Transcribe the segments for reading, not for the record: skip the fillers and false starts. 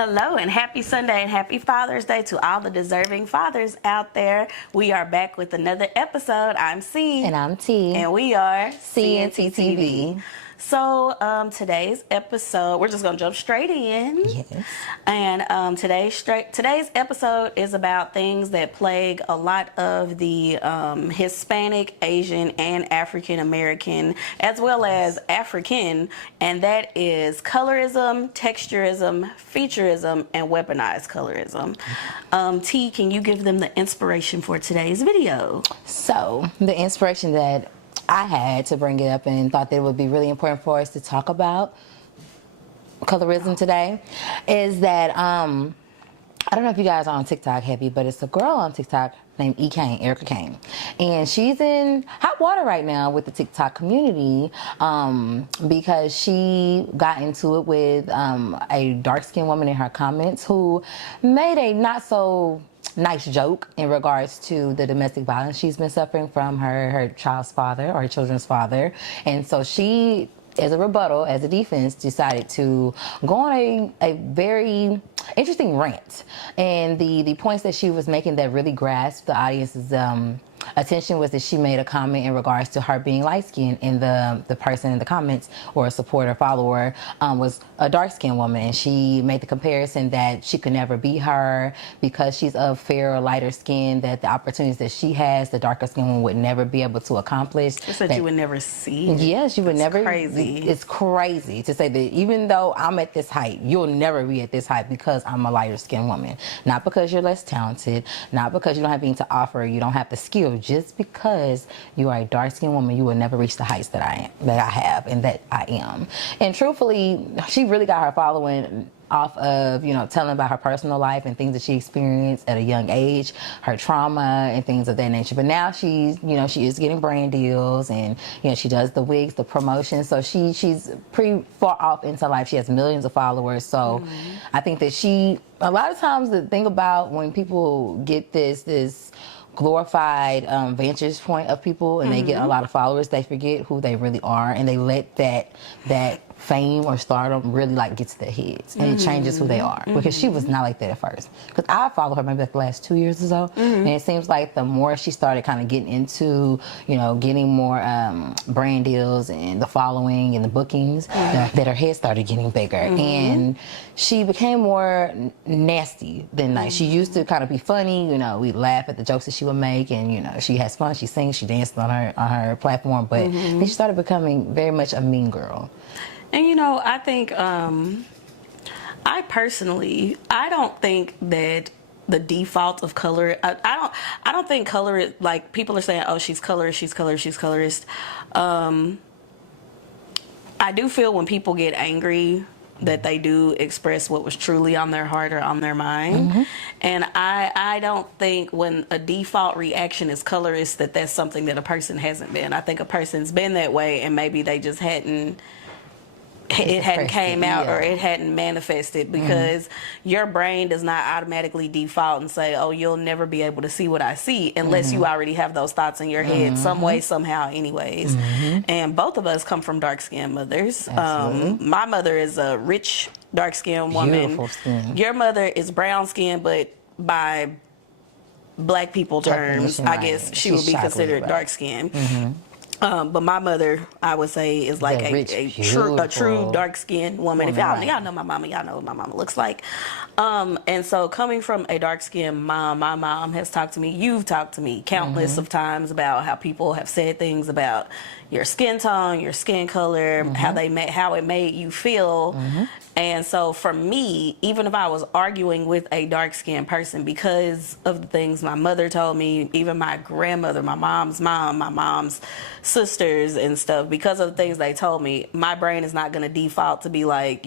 Hello and happy Sunday and happy Father's Day to all the deserving fathers out there. We are back with another episode. I'm C. And I'm T. And we are CNT TV. So today's episode, we're just going to jump straight in. Yes. And today's episode is about things that plague a lot of the Hispanic, Asian, and African American, as well as African, and that is colorism, texturism, featurism, and weaponized colorism. T, can you give them the inspiration for today's video? So, the inspiration that I had to bring it up and thought that it would be really important for us to talk about colorism today is that I don't know if you guys are on TikTok heavy, but it's a girl on TikTok named Erica Kane, and she's in hot water right now with the TikTok community because she got into it with a dark-skinned woman in her comments who made a not so nice joke in regards to the domestic violence she's been suffering from her child's father or her children's father. And so she, as a rebuttal, as a defense, decided to go on a very interesting rant. And the points that she was making that really grasped the audience's attention was that she made a comment in regards to her being light-skinned, and the person in the comments, or a supporter, follower, was a dark-skinned woman. And she made the comparison that she could never be her because she's of fairer, lighter skin, that the opportunities that she has, the darker-skinned woman would never be able to accomplish. Just that you would never see. Yes, you would never. Crazy. It's crazy to say that even though I'm at this height, you'll never be at this height because I'm a lighter-skinned woman. Not because you're less talented, not because you don't have anything to offer, you don't have the skill. Just because you are a dark-skinned woman, you will never reach the heights that I have, and that I am. And truthfully, she really got her following off of, telling about her personal life and things that she experienced at a young age, her trauma and things of that nature. But now she's, she is getting brand deals, and, she does the wigs, the promotions. So she's pretty far off into life. She has millions of followers. So I think that a lot of times the thing about when people get this glorified vantage point of people and they get a lot of followers, they forget who they really are, and they let that fame or stardom really get to their heads, and it changes who they are, because she was not like that at first. Because I followed her maybe the last 2 years or so, and it seems like the more she started kind of getting into, getting more brand deals and the following and the bookings, that her head started getting bigger, and she became more nasty than nice. She used to kind of be funny, we laugh at the jokes that she would make, and she has fun, she sings, she dances on her platform, but then she started becoming very much a mean girl. And I think I don't think that the default of color, I don't think color, like people are saying, oh, she's colorist. I do feel when people get angry that they do express what was truly on their heart or on their mind. And I don't think when a default reaction is colorist that that's something that a person hasn't been. I think a person's been that way, and maybe they just hadn't came out, or it hadn't manifested, because your brain does not automatically default and say, oh, you'll never be able to see what I see, unless you already have those thoughts in your head some way, somehow, anyways. And both of us come from dark-skinned mothers. My mother is a rich dark-skinned woman. Beautiful skin. Your mother is brown-skinned, but by black people terms, I guess she would be considered dark-skinned. But my mother, I would say, is like a true dark-skinned woman. If y'all know my mama, y'all know what my mama looks like. And so coming from a dark-skinned mom, my mom has talked to me, you've talked to me countless of times about how people have said things about your skin tone, your skin color, how it made you feel. And so for me, even if I was arguing with a dark-skinned person because of the things my mother told me, even my grandmother, my mom's mom, my mom's sisters and stuff, because of the things they told me, my brain is not going to default to be like,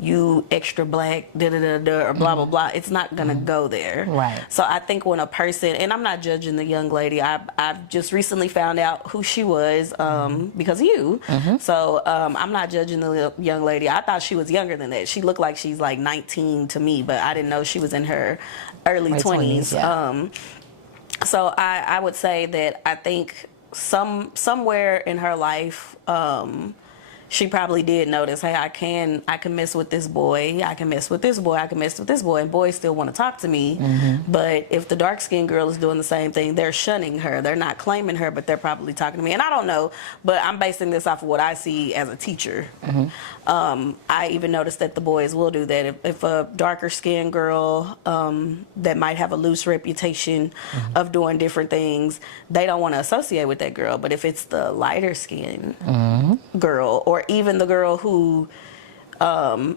you extra black, or blah, blah, blah. It's not going to go there. Right. So I think when a person, and I'm not judging the young lady, I've just recently found out who she was because of you. So I'm not judging the young lady. I thought she was younger than that. She looked like she's like 19 to me, but I didn't know she was in her early 20s. So I would say that I think somewhere in her life, she probably did notice, hey, I can mess with this boy, I can mess with this boy, I can mess with this boy, and boys still want to talk to me. But if the dark-skinned girl is doing the same thing, they're shunning her. They're not claiming her, but they're probably talking to me. And I don't know, but I'm basing this off of what I see as a teacher. I even noticed that the boys will do that. If a darker-skinned girl that might have a loose reputation of doing different things, they don't want to associate with that girl. But if it's the lighter-skinned girl, or even the girl who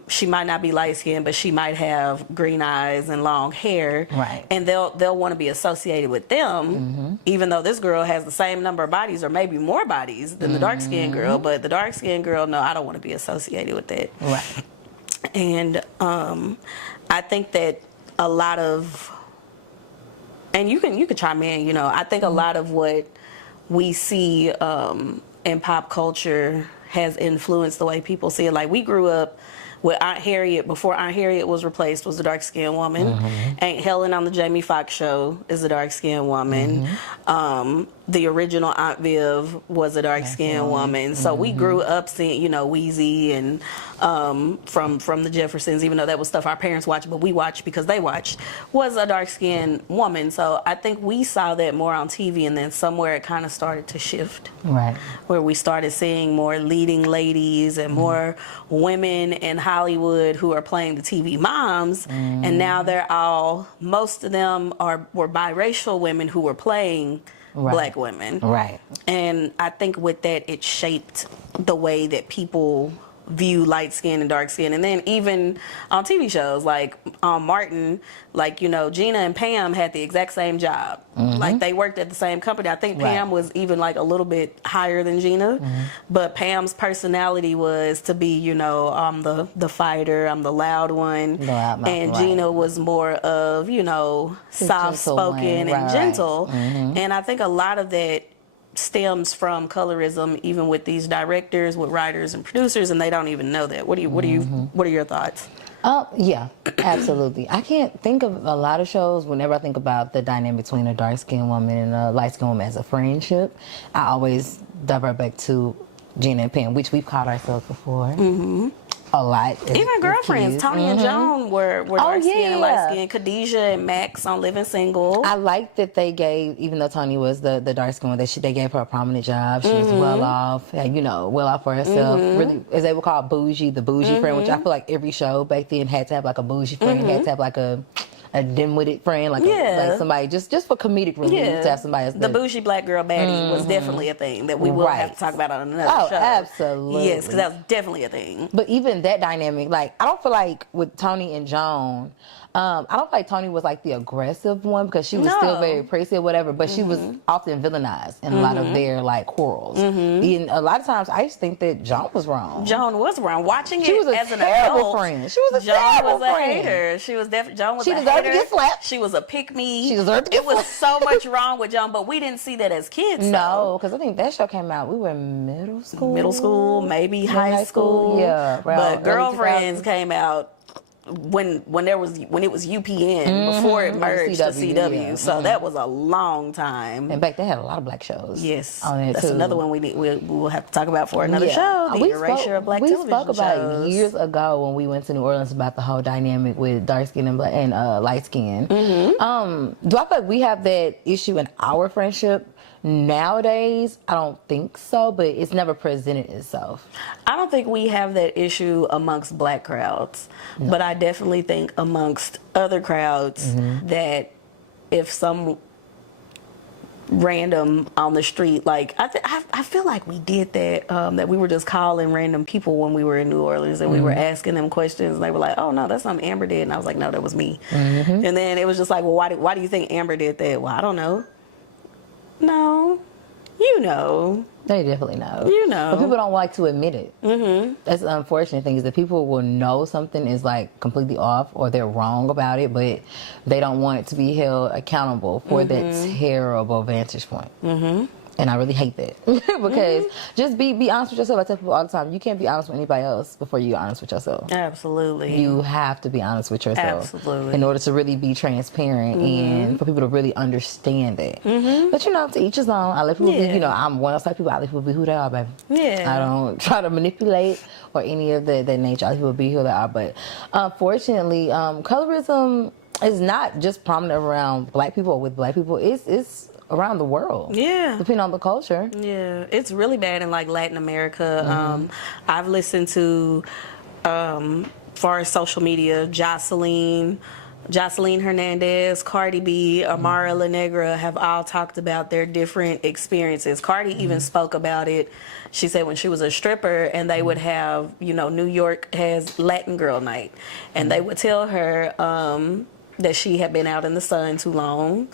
she might not be light-skinned, but she might have green eyes and long hair, and they'll want to be associated with them, even though this girl has the same number of bodies or maybe more bodies than the dark-skinned girl. But the dark-skinned girl, no, I don't want to be associated with that. And I think that a lot of, and you can chime in, you know, I think a lot of what we see in pop culture has influenced the way people see it. Like, we grew up with Aunt Harriet. Before Aunt Harriet was replaced, was a dark-skinned woman. Aunt Helen on the Jamie Foxx show is a dark-skinned woman. The original Aunt Viv was a dark-skinned woman. So we grew up seeing, you know, Wheezy and from the Jeffersons, even though that was stuff our parents watched, but we watched because they watched, was a dark-skinned woman. So I think we saw that more on TV, and then somewhere it kind of started to shift. Where we started seeing more leading ladies and more women in Hollywood who are playing the TV moms, and now they're all, most of them were biracial women who were playing black women. And I think with that, it shaped the way that people view light skin and dark skin. And then even on TV shows like on Martin, like, you know, Gina and Pam had the exact same job. Like, they worked at the same company. I think Pam was even like a little bit higher than Gina, but Pam's personality was to be, you know, I'm the fighter, I'm the loud one, and Gina was more of, you know, soft spoken and gentle. And I think a lot of that stems from colorism, even with these directors, with writers and producers, and they don't even know that. What are your thoughts? Yeah, absolutely. I can't think of a lot of shows. Whenever I think about the dynamic between a dark-skinned woman and a light-skinned woman as a friendship, I always divert back to Gina and Pam, which we've called ourselves before. A lot. Even girlfriends, Tony and Joan were dark skin and light skin. Khadijah and Max on Living Single. I like that they gave, even though Tony was the dark skin one, they gave her a prominent job. She was well off, you know, well off for herself. Really, as they would call bougie, the bougie friend, which I feel like every show back then had to have like a bougie friend, had to have like a dim-witted friend, like, like somebody just for comedic relief to have somebody else. The bougie black girl baddie was definitely a thing that we will have to talk about on another show. Absolutely. Yes, because that was definitely a thing. But even that dynamic, like, I don't feel like with Tony and Joan, I don't feel like Tony was like the aggressive one, because she was still very prissy or whatever, but she was often villainized in a lot of their like quarrels. And a lot of times I just think that Joan was wrong. Joan was wrong. Watching she it was a as an terrible adult, friend. She was a Joan terrible was a friend. hater. She was definitely Joan was she a deserved hater. to get slapped. She was a pick me. She deserved to get It was so much wrong with Joan, but we didn't see that as kids. No, because I think that show came out, we were in middle school, maybe high school. Yeah, but Girlfriends came out when it was UPN, before it merged to CW. So that was a long time. And back they had a lot of black shows. Yes, on there that's too. Another one we'll have to talk about for another show. The erasure of black television shows. We spoke about years ago when we went to New Orleans about the whole dynamic with dark skin and light skin. Do I feel like we have that issue in our friendship nowadays? I don't think so, but it's never presented itself. I don't think we have that issue amongst black crowds, but I definitely think amongst other crowds that if some random on the street, like I feel like we did that, that we were just calling random people when we were in New Orleans, and we were asking them questions, and they were like, oh no, that's something Amber did, and I was like, no, that was me. And then it was just like, well, why do you think Amber did that? Well, I don't know. No, you know. They definitely know. You know. But people don't like to admit it. That's the unfortunate thing, is that people will know something is like completely off or they're wrong about it, but they don't want it to be held accountable for that terrible vantage point. And I really hate that because just be honest with yourself. I tell people all the time, you can't be honest with anybody else before you're honest with yourself. Absolutely. You have to be honest with yourself. Absolutely. In order to really be transparent and for people to really understand that. But you know, to each his own. I let people be, you know, I'm one of those type of people. I let people be who they are, baby. Yeah. I don't try to manipulate or any of that nature. I let people be who they are. But unfortunately, colorism is not just prominent around black people or with black people. It's around the world. Yeah. Depending on the culture. Yeah. It's really bad in like Latin America. I've listened to, far as social media, Jocelyn Hernandez, Cardi B, Amara La Negra have all talked about their different experiences. Cardi even spoke about it. She said when she was a stripper and they would have, you know, New York has Latin Girl Night. And they would tell her that she had been out in the sun too long.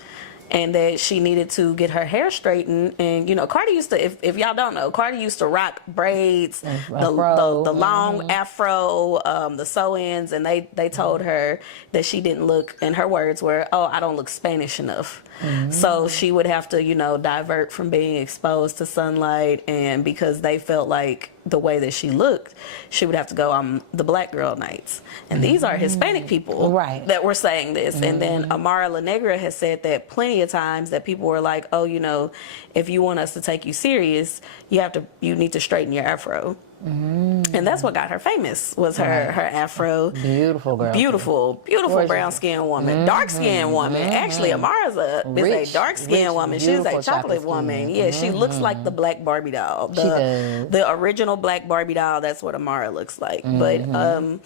And that she needed to get her hair straightened. And, you know, Cardi used to, if y'all don't know, Cardi used to rock braids, the long afro, the sew-ins, and they told her that she didn't look, and her words were, oh, I don't look Spanish enough. So she would have to, you know, divert from being exposed to sunlight, and because they felt like the way that she looked, she would have to go on the Black Girl Nights. And these are Hispanic people that were saying this. And then Amara La Negra has said that plenty of times that people were like, oh, you know, if you want us to take you serious, you need to straighten your afro. And that's what got her famous, was her afro. Beautiful girl. Beautiful brown skinned woman. Dark skinned woman. Actually, Amara's is a dark skinned woman. She's a chocolate woman. Yeah, she looks like the black Barbie doll. The original black Barbie doll, that's what Amara looks like. But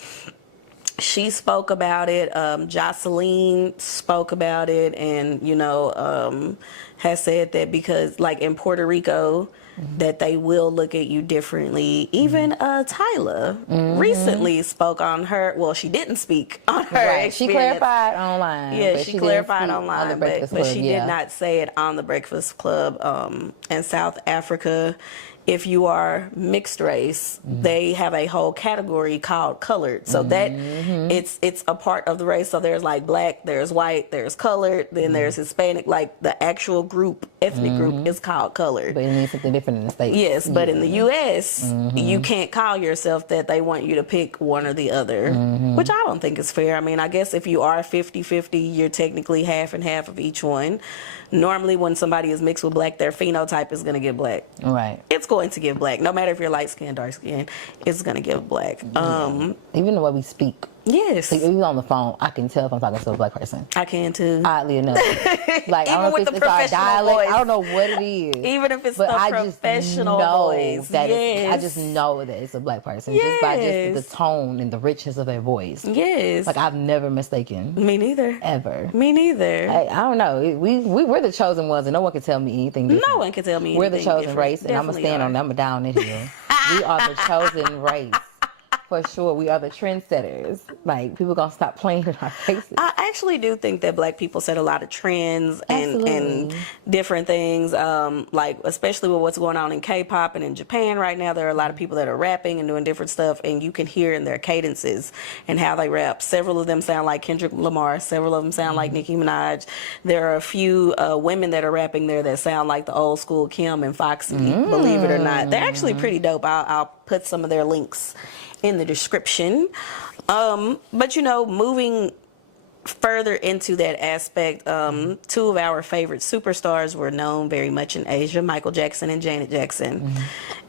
she spoke about it. Jocelyn spoke about it, and, you know, has said that because, like, in Puerto Rico, that they will look at you differently. Even Tyla recently spoke on her. Well, she didn't speak on her experience. She clarified online. Yeah, she clarified online, but she did not say it on the Breakfast Club. In South Africa, if you are mixed race, they have a whole category called colored. So that it's a part of the race. So there's like black, there's white, there's colored, then there's Hispanic. Like the actual group, ethnic group, is called colored. But it means something different in the States. Yes, but in the U.S., you can't call yourself that. They want you to pick one or the other, which I don't think is fair. I mean, I guess if you are 50-50, you're technically half and half of each one. Normally, when somebody is mixed with black, their phenotype is going to give black. Right. It's going to give black. No matter if you're light skinned, dark skinned, it's going to give black. Even the way we speak. Yes. Like, even on the phone, I can tell if I'm talking to a black person. I can too. Oddly enough. Like, I Even don't know with if the it's our professional dialect. voice. I don't know what it is. Even if it's but the I professional just know voice. That yes. I just know that it's a black person. Just by just the tone and the richness of their voice. Yes. Like, I've never mistaken. Me neither. Ever. Me neither. I don't know. We're the chosen ones, and no one can tell me anything different. No one can tell me anything We're the chosen different. race, and I'm going to stand on them. I'm down in here. We are the chosen race. For sure, we are the trendsetters. Like, people gonna stop playing in our faces. I actually do think that black people set a lot of trends and different things. Like, especially with what's going on in K-pop and in Japan right now, there are a lot of people that are rapping and doing different stuff, and you can hear in their cadences and how they rap. Several of them sound like Kendrick Lamar. Several of them sound like Nicki Minaj. There are a few women that are rapping there that sound like the old school Kim and Foxy. Believe it or not, they're actually pretty dope. I'll put some of their links in the description. But, you know, moving further into that aspect, two of our favorite superstars were known very much in Asia, Michael Jackson and Janet Jackson.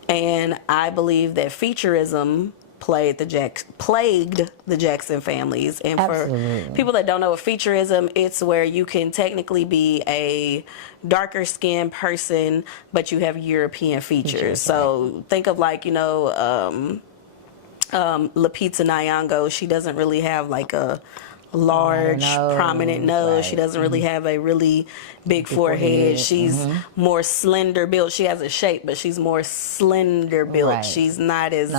And I believe that Featurism plagued the Jackson families. And for people that don't know what Featurism, it's where you can technically be a darker skinned person, but you have European features. So think of, like, you know, Lupita Nyong'o, she doesn't really have like a large prominent nose. She doesn't really have a really big forehead. She's more slender built. She has a shape, but she's more slender built. She's not as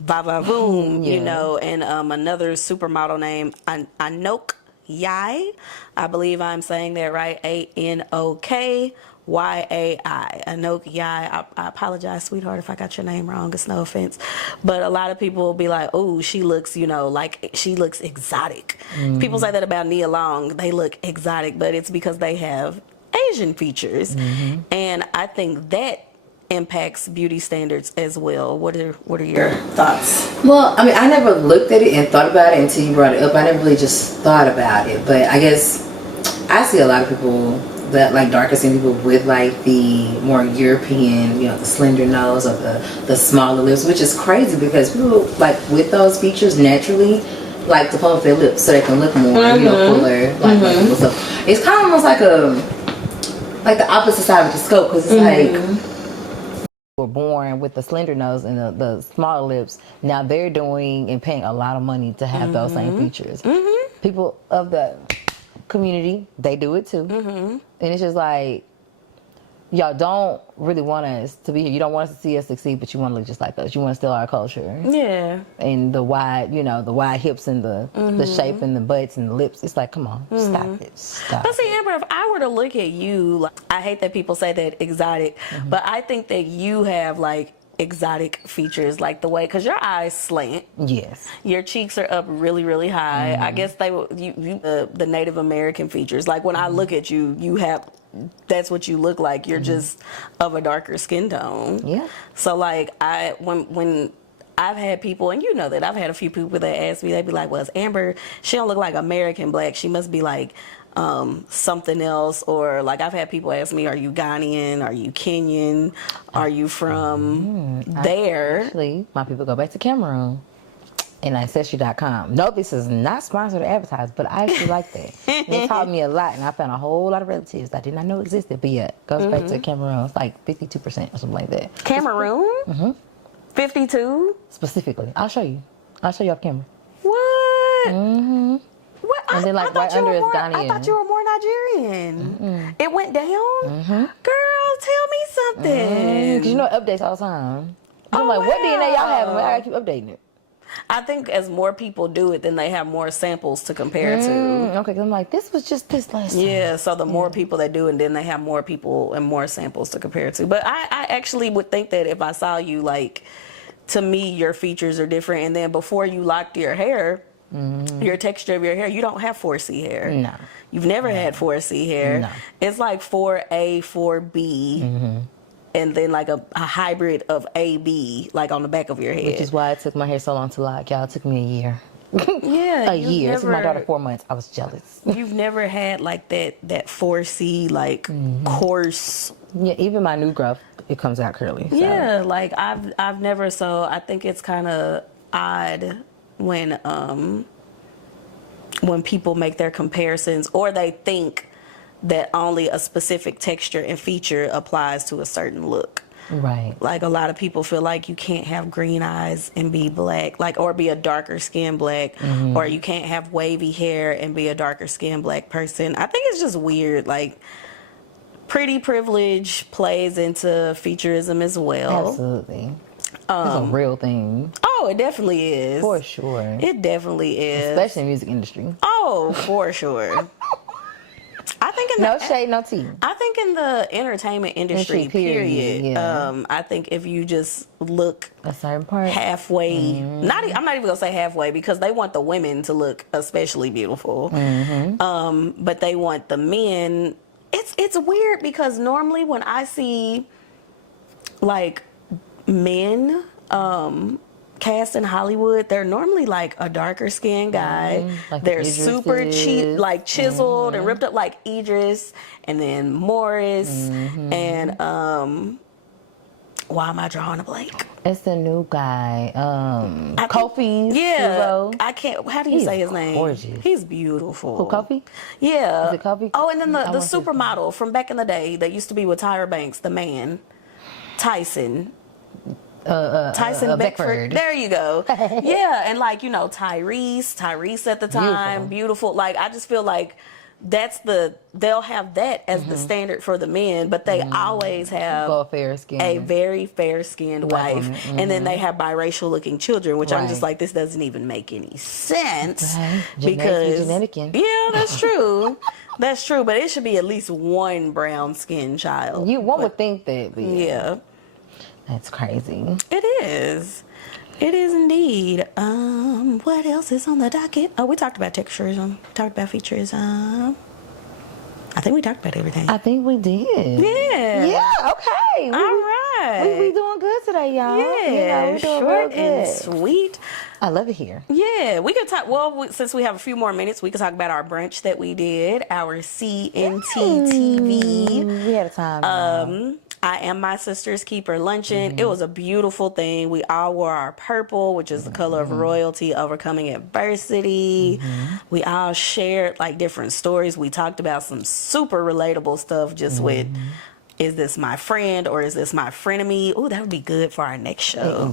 va-va-voom, you know. And another supermodel named Anok Yai, I believe I'm saying that right, Anok Yai, Anok Yai. I apologize, sweetheart, if I got your name wrong. It's no offense. But a lot of people will be like, oh, she looks, you know, like she looks exotic. People say that about Nia Long. They look exotic, but it's because they have Asian features. And I think that impacts beauty standards as well. What are your thoughts? Well, I mean, I never looked at it and thought about it until you brought it up. I never really just thought about it, but I guess I see a lot of people that like darker skin people with like the more European, you know, the slender nose or the smaller lips, which is crazy because people like with those features naturally like to plump their lips so they can look more, you know, fuller, like people. So it's kind of almost like the opposite side of the scope because it's like were born with the slender nose and the smaller lips. Now they're doing and paying a lot of money to have those same features. People of the community, they do it too. And it's just like, y'all don't really want us to be here. You don't want us to see us succeed, but you want to look just like us. You want to steal our culture. Yeah. And the wide, you know, the wide hips and the shape and the butts and the lips. It's like, come on, stop it. Stop. But see, Amber, if I were to look at you, like, I hate that people say that exotic, but I think that you have like exotic features, like the way, because your eyes slant. Yes. Your cheeks are up really, really high. I guess they were the Native American features. Like when I look at you, you have, that's what you look like. You're just of a darker skin tone. Yeah. So like when I've had people, and you know that I've had a few people that ask me, they'd be like, well, it's Amber, she don't look like American black. She must be like something else. Or like I've had people ask me, are you Ghanaian? Are you Kenyan? Are you from there? Actually, my people go back to Cameroon. And Ancestry.com. No, this is not sponsored or advertised, but I actually like that. It taught me a lot, and I found a whole lot of relatives I did not know existed. But yeah, it goes back to Cameroon. It's like 52% or something like that. Cameroon? 52? Specifically. I'll show you. I'll show you off camera. What? What? And then like right under is Ghanaian. I thought you were more Nigerian. It went down? Girl, tell me something. Because you know it updates all the time. I'm like, what DNA y'all have? I gotta keep updating it. I think as more people do it, then they have more samples to compare to. Okay, because I'm like, this was just this last time. Yeah, so the more people that do it, then they have more people and more samples to compare to. But I actually would think that if I saw you, like, to me, your features are different. And then before you locked your hair, your texture of your hair, you don't have 4C hair. No. You've never had 4C hair. No. It's like 4A, 4B. And then like a hybrid of AB, like on the back of your head. Which is why it took my hair so long to lock. Y'all, it took me a year. Yeah. A year. It took my daughter 4 months. I was jealous. You've never had like that 4C, like coarse. Yeah, even my new growth, it comes out curly. So. Yeah, like I've never, so I think it's kind of odd when people make their comparisons, or they think that only a specific texture and feature applies to a certain look. Right. Like a lot of people feel like you can't have green eyes and be black, like, or be a darker skin black, or you can't have wavy hair and be a darker skin black person. I think it's just weird. Like, pretty privilege plays into featurism as well. Absolutely. It's a real thing. Oh, it definitely is. For sure. It definitely is. Especially in the music industry. Oh, for sure. I think in no shade, no tea. I think in the entertainment industry, period. Yeah. I think if you just look a certain part halfway, I'm not even gonna say halfway, because they want the women to look especially beautiful. But they want the men. It's weird because normally when I see like men cast in Hollywood, they're normally like a darker skinned guy. Like they're super cheap, like chiseled and ripped up, like Idris, and then Morris, and why am I drawing a blank? It's the new guy, Kofi. Yeah, I can't. How do you say his name? Gorgeous. He's beautiful. Who, Kofi? Yeah. Is it Kofi? Oh, and then the supermodel from back in the day that used to be with Tyra Banks, the man, Tyson. Tyson Beckford. There you go. Yeah, and like, you know, Tyrese at the time, beautiful. Like, I just feel like they'll have that as the standard for the men, but they always have a very fair-skinned wife, and then they have biracial looking children, which I'm just like, this doesn't even make any sense. Because yeah, that's true. That's true, but it should be at least one brown-skinned child. One would think that, but yeah. That's crazy. It is. It is indeed. What else is on the docket? Oh, we talked about texturism. Talked about featurism. I think we talked about everything. I think we did. Yeah. Yeah, okay. All right. We doing good today, y'all. Yeah, we're doing short real good. and sweet. I love it here. Yeah, we could talk. Well, since we have a few more minutes, we could talk about our brunch that we did, our CNT TV. We had a time. I Am My Sister's Keeper luncheon. It was a beautiful thing. We all wore our purple, which is the color of royalty, overcoming adversity. We all shared like different stories. We talked about some super relatable stuff just with, is this my friend or is this my frenemy? Oh, that would be good for our next show.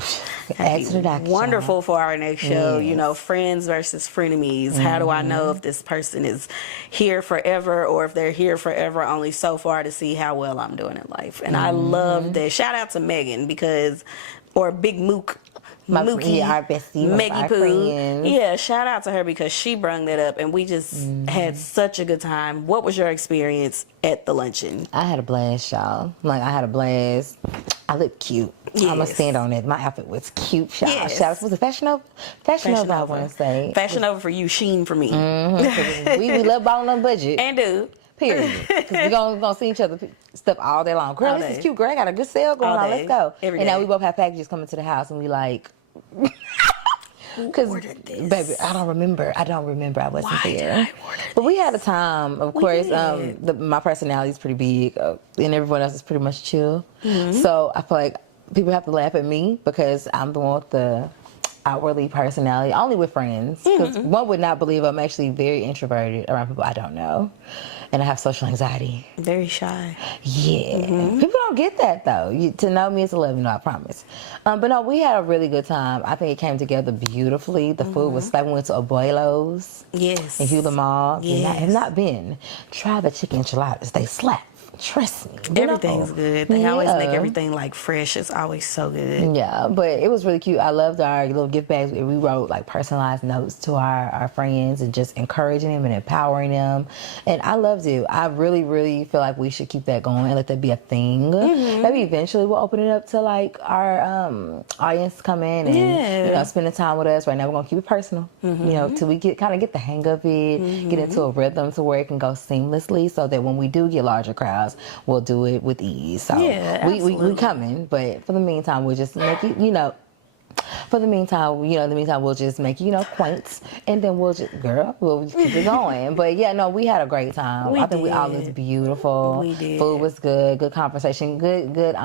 That'd be wonderful for our next show. Yes. You know, friends versus frenemies. How do I know if this person is here forever or if they're here forever only so far to see how well I'm doing in life? And I love that. Shout out to Megan or Big Mook. Mookie, our bestie, Meggie our Poo. friends. Yeah, shout out to her because she brung that up and we just had such a good time. What was your experience at the luncheon? I had a blast, y'all. Like, I had a blast. I looked cute. Yes. I'm going to stand on it. My outfit was cute, y'all. Yes. Shout out. Was it Fashion Nova? Fashion Nova, I want to say. Fashion Nova for you, Sheen for me. We love balling on budget. And dude. Period. Because we're gonna see each other stuff all day long. Girl, this is cute. Girl, I got a good sale going on. Let's go. Every and day. now we both have packages coming to the house, and we like. Because, baby, I don't remember. I wasn't there. But we had a time. Of course, my personality is pretty big, and everyone else is pretty much chill. So I feel like people have to laugh at me because I'm the one with the outwardly personality, only with friends. Because one would not believe I'm actually very introverted around people I don't know. And I have social anxiety. Very shy. Yeah. People don't get that, though. To know me is to love me, I promise. But no, we had a really good time. I think it came together beautifully. The food was like, we went to Abuelo's. Yes. In Hewlett Mall. Yes. I have not been. Try the chicken enchiladas. They slap. Trust me. Everything's good. They always make everything like fresh. It's always so good. Yeah, but it was really cute. I loved our little gift bags. We wrote like personalized notes to our friends and just encouraging them and empowering them. And I loved it. I really, really feel like we should keep that going and let that be a thing. Maybe eventually we'll open it up to like our audience come in and spend the time with us. Right now we're gonna keep it personal. Till we kind of get the hang of it, get into a rhythm to where it can go seamlessly, so that when we do get larger crowds, we'll do it with ease. So we coming, but for the meantime, we'll just make it, we'll just make it, quaint, and then we'll just keep it going. But yeah, no, we had a great time. I think we all looked beautiful. We did. Food was good conversation, good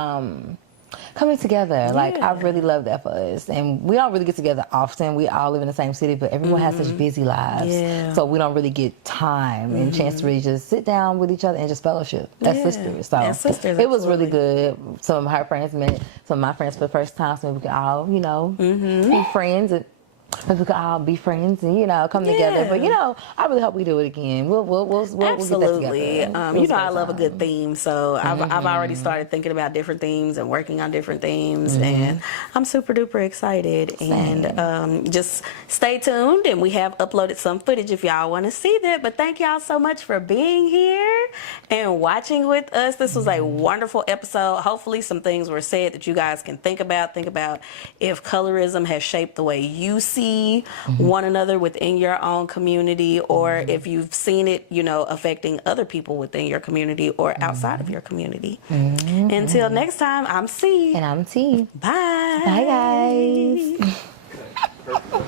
coming together. Like, I really love that for us. And we don't really get together often. We all live in the same city, but everyone has such busy lives. Yeah. So we don't really get time and chance to really just sit down with each other and just fellowship as sisters. So it was really good. Some of her friends met some of my friends for the first time, so we could all, be friends. And we could all be friends and come together. But I really hope we do it again. We'll absolutely. Get that together. I love a good theme, so I've already started thinking about different themes and working on different themes, and I'm super duper excited. Same. And just stay tuned, and we have uploaded some footage if y'all want to see that. But thank y'all so much for being here and watching with us. This was a wonderful episode. Hopefully, some things were said that you guys can think about. Think about if colorism has shaped the way you see one another within your own community, or if you've seen it, affecting other people within your community or outside of your community. Until next time, I'm C. And I'm T. Bye. Bye, guys.